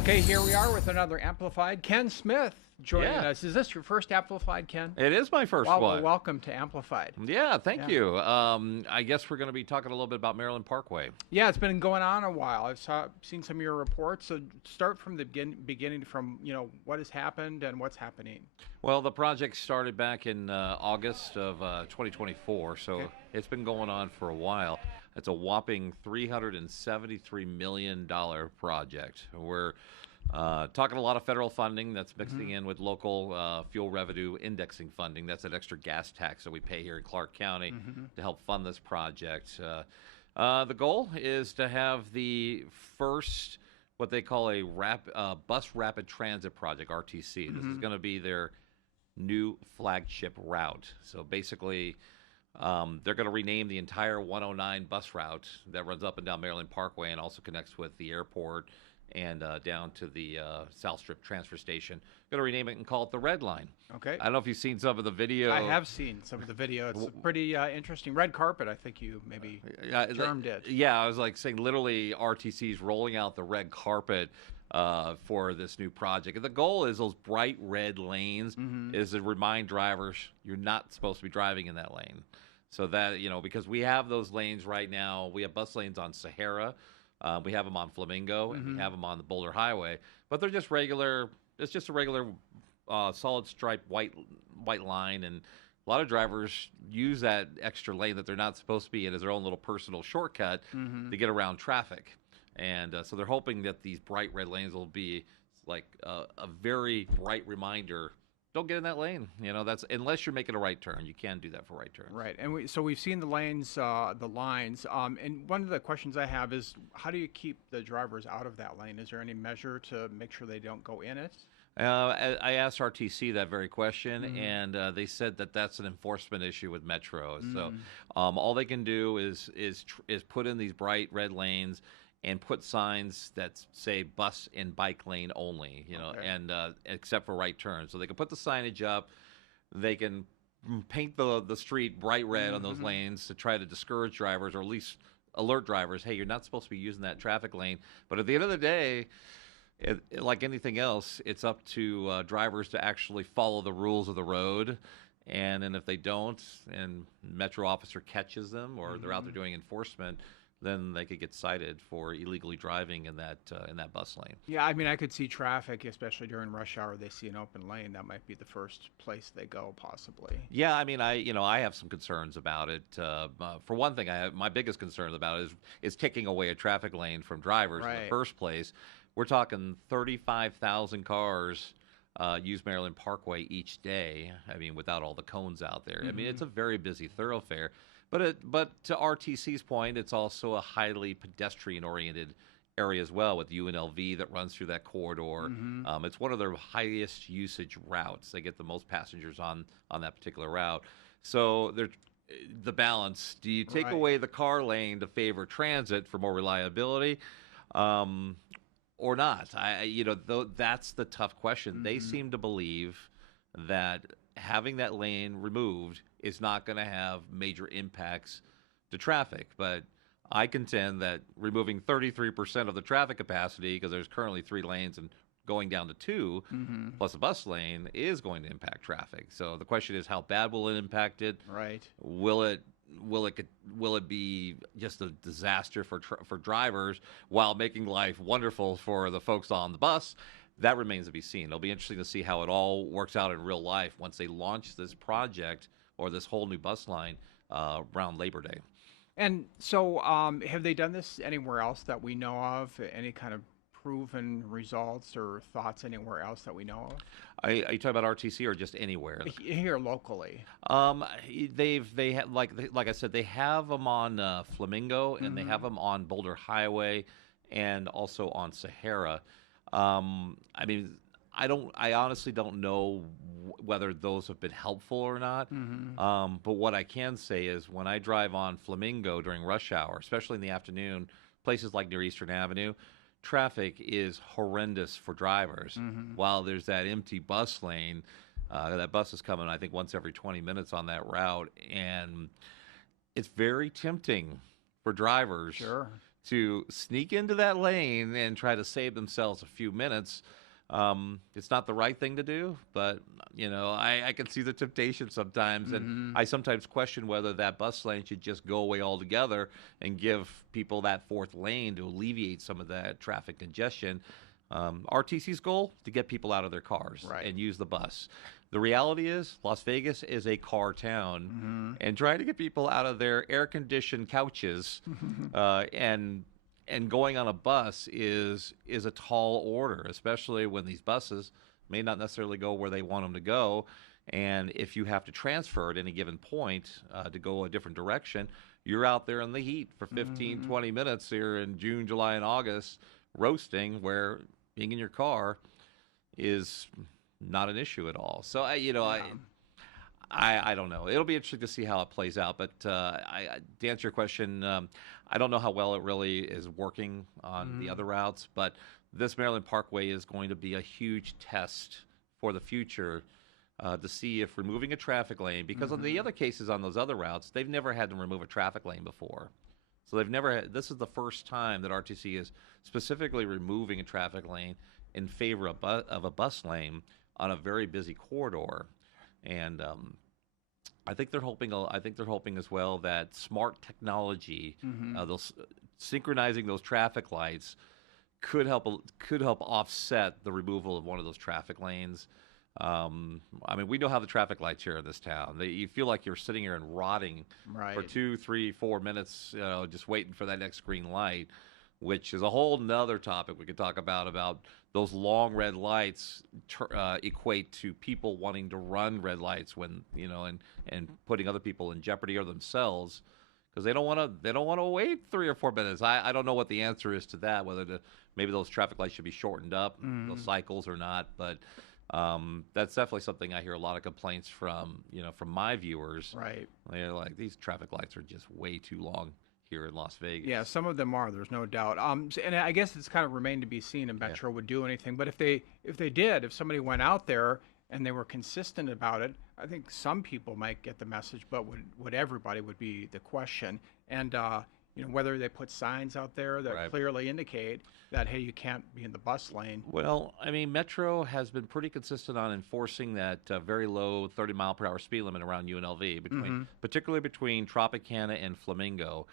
Okay, here we are with another Amplified. Ken Smith joining Yeah. us. Is this your first Amplified, Ken? It is my first Well, one. welcome to Amplified. Yeah, thank Yeah. you. I guess we're going to be talking a little bit about Maryland Parkway. Yeah, it's been going on a while. Seen some of your reports. So start from the beginning from, what has happened and what's happening. Well, the project started back in August of 2024, so Okay. it's been going on for a while. It's a whopping $373 million project. We're talking a lot of federal funding that's mixing in with local fuel revenue indexing funding. That's an extra gas tax that we pay here in Clark County to help fund this project. The goal is to have the first, what they call a bus rapid transit project, RTC. This is going to be their new flagship route. So basically, they're going to rename the entire 109 bus route that runs up and down Maryland Parkway and also connects with the airport and down to the South Strip transfer station. Going to rename it and call it the Red Line. Okay. I don't know if you've seen some of the video. I have seen some of the video. It's pretty interesting. Red carpet, I think you maybe termed it. Yeah, I was like saying literally RTC's rolling out the red carpet for this new project. And the goal is those bright red lanes is to remind drivers you're not supposed to be driving in that lane. So that, because we have those lanes right now. We have bus lanes on Sahara. We have them on Flamingo, and we have them on the Boulder Highway. But they're just regular. It's just a regular solid stripe white line. And a lot of drivers use that extra lane that they're not supposed to be in as their own little personal shortcut to get around traffic. And so they're hoping that these bright red lanes will be like a very bright reminder. Don't get in that lane. That's unless you're making a right turn. You can do that for right turns. Right, and so we've seen the lanes, the lines, and one of the questions I have is, how do you keep the drivers out of that lane? Is there any measure to make sure they don't go in it? I asked RTC that very question, and they said that that's an enforcement issue with Metro. So all they can do is put in these bright red lanes and put signs that say bus and bike lane only, and except for right turns. So they can put the signage up. They can paint the street bright red on those lanes to try to discourage drivers, or at least alert drivers, hey, you're not supposed to be using that traffic lane. But at the end of the day, like anything else, it's up to drivers to actually follow the rules of the road. And if they don't, and Metro officer catches them, or they're out there doing enforcement, then they could get cited for illegally driving in that bus lane. Yeah, I mean, I could see traffic, especially during rush hour. They see an open lane, that might be the first place they go, possibly. Yeah, I mean, I have some concerns about it. For one thing, my biggest concern about it is taking away a traffic lane from drivers in the first place. We're talking 35,000 cars use Maryland Parkway each day. I mean, without all the cones out there. I mean, it's a very busy thoroughfare. But to RTC's point, it's also a highly pedestrian-oriented area as well, with UNLV that runs through that corridor. It's one of their highest usage routes. They get the most passengers on that particular route. So the balance, do you take away the car lane to favor transit for more reliability, or not? That's the tough question. They seem to believe that having that lane removed is not going to have major impacts to traffic. But I contend that removing 33% of the traffic capacity, because there's currently 3 lanes and going down to 2, plus a bus lane, is going to impact traffic. So the question is, how bad will it impact it? Right. Will it be just a disaster for drivers while making life wonderful for the folks on the bus? That remains to be seen. It'll be interesting to see how it all works out in real life once they launch this project or this whole new bus line around Labor Day. And so have they done this anywhere else that we know of? Any kind of proven results or thoughts anywhere else that we know of? Are you talking about RTC or just anywhere? Here locally. They have, like I said, they have them on Flamingo, and they have them on Boulder Highway, and also on Sahara. I mean, I honestly don't know whether those have been helpful or not. But what I can say is when I drive on Flamingo during rush hour, especially in the afternoon, places like near Eastern Avenue, traffic is horrendous for drivers. While there's that empty bus lane, that bus is coming, I think, once every 20 minutes on that route. And it's very tempting for drivers to sneak into that lane and try to save themselves a few minutes. It's not the right thing to do, but I can see the temptation sometimes, and Mm-hmm. I sometimes question whether that bus lane should just go away altogether and give people that fourth lane to alleviate some of that traffic congestion. RTC's goal to get people out of their cars Right. and use the bus. The reality is, Las Vegas is a car town, Mm-hmm. and trying to get people out of their air-conditioned couches and going on a bus is a tall order, especially when these buses may not necessarily go where they want them to go. And if you have to transfer at any given point to go a different direction, you're out there in the heat for 15, Mm-hmm. 20 minutes here in June, July, and August, roasting, where being in your car is not an issue at all. So, Yeah. I don't know. It'll be interesting to see how it plays out. But to answer your question, I don't know how well it really is working on the other routes. But this Maryland Parkway is going to be a huge test for the future to see if removing a traffic lane, because on the other cases on those other routes, they've never had to remove a traffic lane before. So they've never had, this is the first time that RTC is specifically removing a traffic lane in favor of a bus lane on a very busy corridor. And I think they're hoping. I think they're hoping as well that smart technology, Mm-hmm. those synchronizing those traffic lights, could help offset the removal of one of those traffic lanes. I mean, we know how the traffic lights here in this town. You feel like you're sitting here and rotting Right. for 2, 3, 4 minutes, just waiting for that next green light, which is a whole nother topic we could talk about those long red lights equate to people wanting to run red lights when, and putting other people in jeopardy or themselves because they don't want to wait 3 or 4 minutes. I don't know what the answer is to that, whether maybe those traffic lights should be shortened up, those cycles or not, but that's definitely something I hear a lot of complaints from my viewers. Right. They're like, these traffic lights are just way too long here in Las Vegas. Yeah, some of them are. There's no doubt. And I guess it's kind of remained to be seen if Metro would do anything. But if somebody went out there and they were consistent about it, I think some people might get the message. But would everybody would be the question. And whether they put signs out there that clearly indicate that, hey, you can't be in the bus lane. Well, I mean, Metro has been pretty consistent on enforcing that very low 30-mile-per-hour speed limit around UNLV, particularly between Tropicana and Flamingo.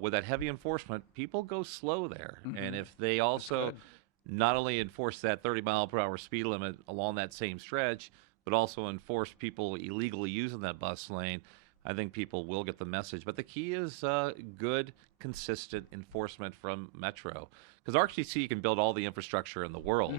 With that heavy enforcement, people go slow there. And if they also not only enforce that 30-mile-per-hour speed limit along that same stretch, but also enforce people illegally using that bus lane, I think people will get the message. But the key is good, consistent enforcement from Metro. Because RTC can build all the infrastructure in the world.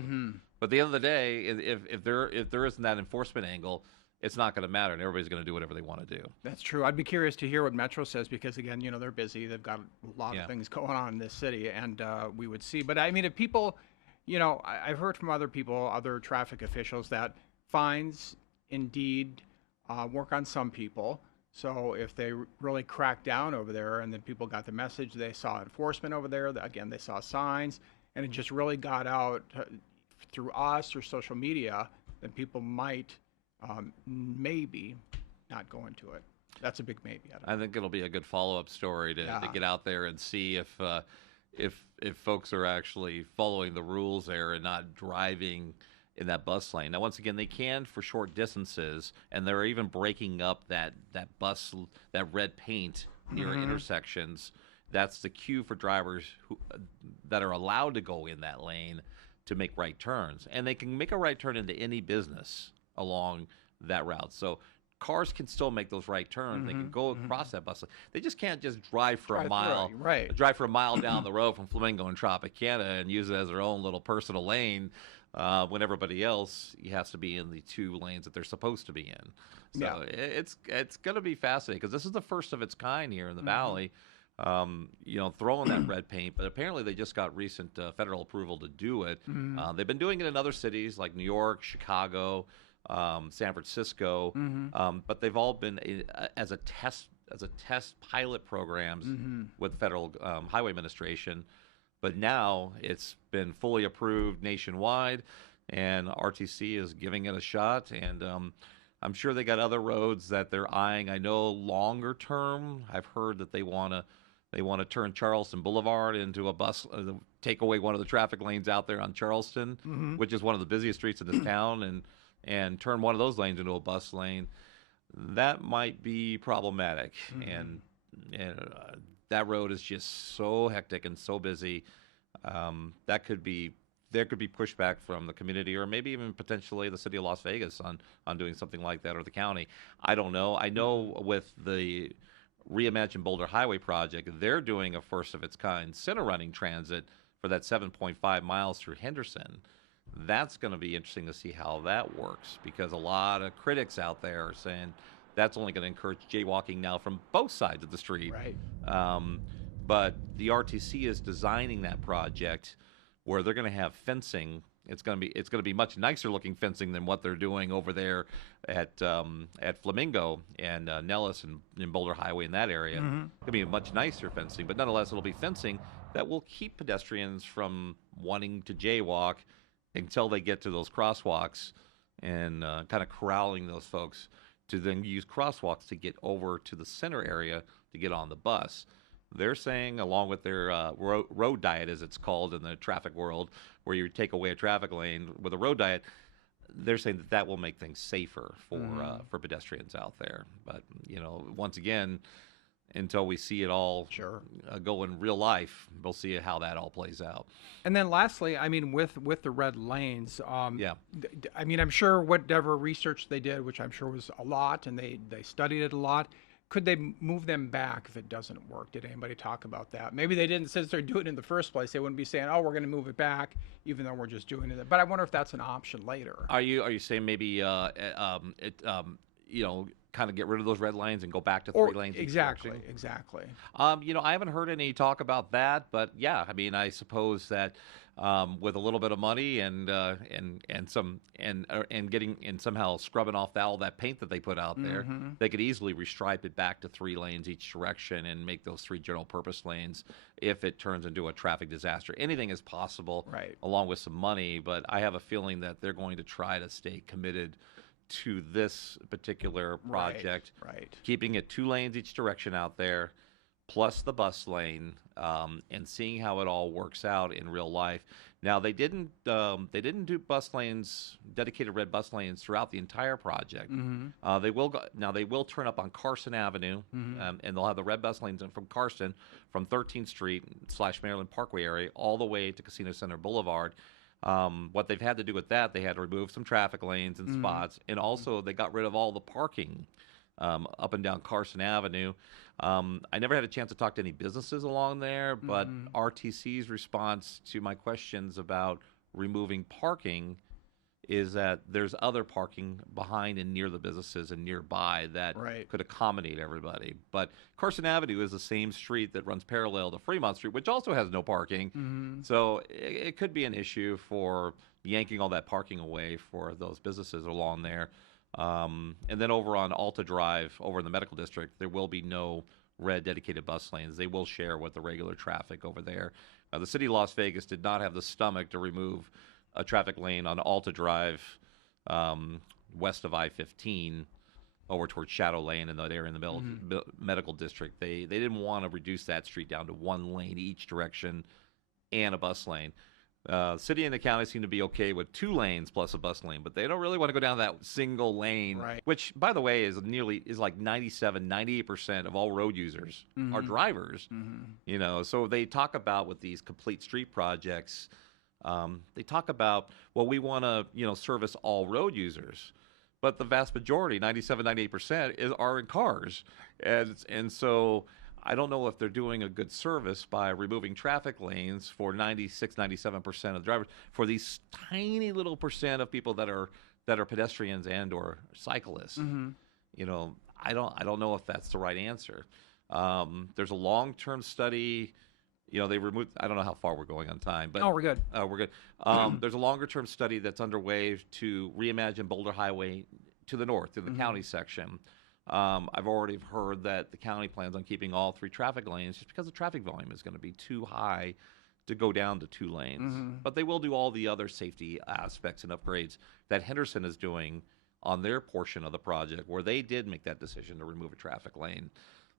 But at the end of the day, if there isn't that enforcement angle, it's not going to matter, and everybody's going to do whatever they want to do. That's true. I'd be curious to hear what Metro says because, again, they're busy. They've got a lot of things going on in this city, and we would see. But, I mean, if people, I've heard from other people, other traffic officials, that fines indeed work on some people. So if they really crack down over there and then people got the message, they saw enforcement over there, again, they saw signs, and it just really got out through us or social media, then people might maybe not go into it. That's a big maybe. I think it'll be a good follow-up story to get out there and see if folks are actually following the rules there and not driving in that bus lane. Now, once again, they can for short distances, and they're even breaking up that red paint near intersections. That's the cue for drivers that are allowed to go in that lane to make right turns. And they can make a right turn into any business along that route. So cars can still make those right turns. They can go across that bus lane. They just can't just drive for a mile. Drive for a mile down the road from Flamingo and Tropicana and use it as their own little personal lane when everybody else has to be in the 2 lanes that they're supposed to be in. So it's going to be fascinating because this is the first of its kind here in the Valley. Throwing that red paint, but apparently they just got recent federal approval to do it. They've been doing it in other cities like New York, Chicago, San Francisco, but they've all been as a test pilot programs with federal highway administration. But now it's been fully approved nationwide, and RTC is giving it a shot. And I'm sure they got other roads that they're eyeing. I know longer term, I've heard that they want to They want to turn Charleston Boulevard into a bus, take away one of the traffic lanes out there on Charleston, which is one of the busiest streets in this town, and turn one of those lanes into a bus lane. That might be problematic, and that road is just so hectic and so busy. There could be pushback from the community, or maybe even potentially the city of Las Vegas on doing something like that, or the county. I don't know. I know with the Reimagine Boulder Highway project, they're doing a first of its kind center running transit for that 7.5 miles through Henderson. That's going to be interesting to see how that works, because a lot of critics out there are saying that's only going to encourage jaywalking now from both sides of the street. Right. But the RTC is designing that project where they're going to have fencing. It's going to be much nicer looking fencing than what they're doing over there at Flamingo and Nellis and Boulder Highway in that area. It's going to be much nicer fencing, but nonetheless, it'll be fencing that will keep pedestrians from wanting to jaywalk until they get to those crosswalks, and kind of corralling those folks to then use crosswalks to get over to the center area to get on the bus. They're saying, along with their road diet, as it's called in the traffic world, where you take away a traffic lane with a road diet, they're saying that will make things safer for pedestrians out there. But, once again, until we see it all go in real life, we'll see how that all plays out. And then lastly, I mean, with the red lanes, I mean, I'm sure whatever research they did, which I'm sure was a lot, and they studied it a lot, could they move them back if it doesn't work? Did anybody talk about that? Maybe they didn't, since they're doing it in the first place. They wouldn't be saying, "Oh, we're going to move it back," even though we're just doing it. But I wonder if that's an option later. Are you saying maybe kind of get rid of those red lanes and go back to 3 lanes? Exactly. I haven't heard any talk about that, but yeah, I mean, I suppose that with a little bit of money and somehow scrubbing off all that paint that they put out there, they could easily restripe it back to 3 lanes each direction and make those 3 general purpose lanes if it turns into a traffic disaster. Anything is possible, right, along with some money, but I have a feeling that they're going to try to stay committed to this particular project, right. Keeping it 2 lanes each direction out there, plus the bus lane, and seeing how it all works out in real life. Now they didn't do bus lanes, dedicated red bus lanes throughout the entire project. They will turn up on Carson Avenue, and they'll have the red bus lanes from Carson, from 13th Street / Maryland Parkway area all the way to Casino Center Boulevard. What they've had to do with that, they had to remove some traffic lanes and spots, and also they got rid of all the parking up and down Carson Avenue. I never had a chance to talk to any businesses along there, but RTC's response to my questions about removing parking is that there's other parking behind and near the businesses and nearby that could accommodate everybody. But Carson Avenue is the same street that runs parallel to Fremont Street, which also has no parking. So it could be an issue for yanking all that parking away for those businesses along there. And then over on Alta Drive, over in the medical district, there will be no red dedicated bus lanes. They will share with the regular traffic over there. The city of Las Vegas did not have the stomach to remove a traffic lane on Alta Drive west of I-15 over towards Shadow Lane, and they're in the medical district. They didn't want to reduce that street down to 1 lane each direction and a bus lane. City and the county seem to be okay with 2 lanes plus a bus lane, but they don't really want to go down that single lane, which, by the way, is like 98% of all road users are drivers. So they talk about with these complete street projects. They talk about, well, we want to, service all road users, but the vast majority, 98%, are in cars, and so I don't know if they're doing a good service by removing traffic lanes for 97% of drivers for these tiny little percent of people that are pedestrians and or cyclists. I don't know if that's the right answer. There's a long-term study. They removed. I don't know how far we're going on time, but we're good. We're good. There's a longer-term study that's underway to reimagine Boulder Highway to the north in the county section. I've already heard that the county plans on keeping all 3 traffic lanes just because the traffic volume is going to be too high to go down to 2 lanes. But they will do all the other safety aspects and upgrades that Henderson is doing on their portion of the project, where they did make that decision to remove a traffic lane.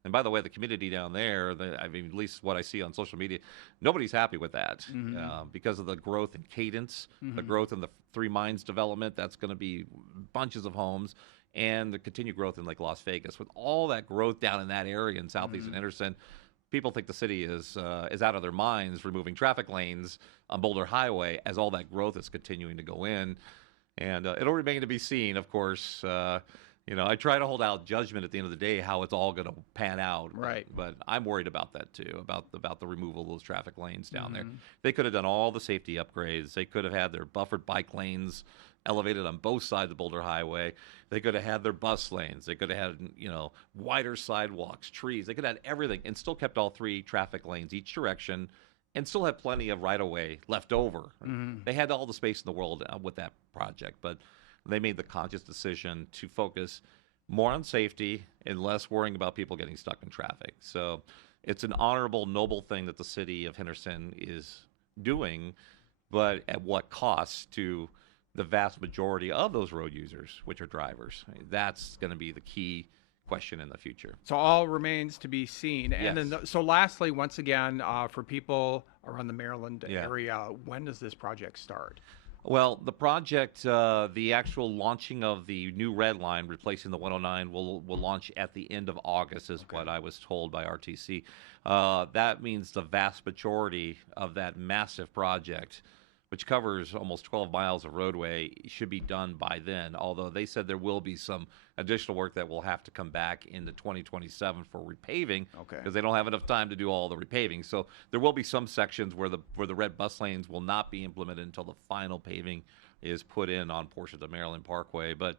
And by the way, the community down there, I mean, at least what I see on social media, nobody's happy with that because of the growth in cadence, the growth in the Three Mines development. That's going to be bunches of homes, and the continued growth in like Las Vegas. With all that growth down in that area in Southeast and Henderson, people think the city is out of their minds, removing traffic lanes on Boulder Highway as all that growth is continuing to go in. And it'll remain to be seen, of course. I try to hold out judgment at the end of the day how it's all going to pan out. Right. But I'm worried about that too, about the removal of those traffic lanes down there. They could have done all the safety upgrades. They could have had their buffered bike lanes elevated on both sides of Boulder Highway. They could have had their bus lanes. They could have had, wider sidewalks, trees. They could have had everything and still kept all 3 traffic lanes each direction and still have plenty of right-of-way left over. They had all the space in the world with that project, but they made the conscious decision to focus more on safety and less worrying about people getting stuck in traffic. So it's an honorable, noble thing that the city of Henderson is doing, but at what cost to the vast majority of those road users, which are drivers? That's going to be the key question in the future. So all remains to be seen. Yes. And then, so lastly, once again, for people around the Maryland area, when does this project start? Well, the project, the actual launching of the new red line replacing the 109 will launch at the end of August, is what I was told by RTC. That means the vast majority of that massive project, which covers almost 12 miles of roadway, should be done by then, although they said there will be some additional work that will have to come back into 2027 for repaving, because they don't have enough time to do all the repaving. So there will be some sections where the red bus lanes will not be implemented until the final paving is put in on portions of Maryland Parkway. But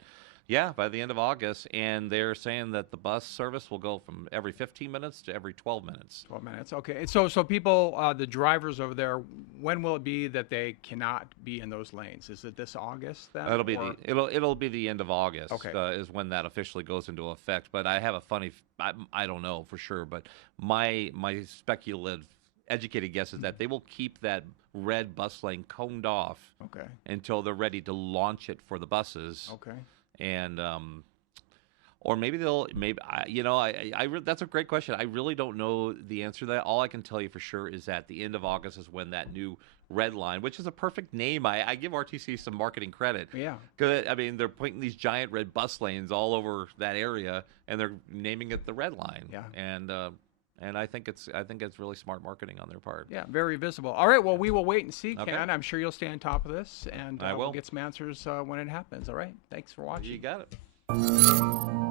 yeah, by the end of August, and they're saying that the bus service will go from every 15 minutes to every 12 minutes. 12 minutes, okay. And so people, the drivers over there, when will it be that they cannot be in those lanes? Is it this August then? It'll be the end of August. Is when that officially goes into effect. But I have a funny, I don't know for sure, but my speculative, educated guess is that they will keep that red bus lane coned off until they're ready to launch it for the buses. And or maybe that's a great question. I really don't know the answer to that. All I can tell you for sure is that the end of August is when that new red line, which is a perfect name. I give RTC some marketing credit. Yeah. Because I mean, they're putting these giant red bus lanes all over that area, and they're naming it the red line. Yeah. And I think it's really smart marketing on their part. Yeah, very visible. All right, well, we will wait and see, Ken. I'm sure you'll stay on top of this, and we'll get some answers when it happens. All right, thanks for watching. You got it.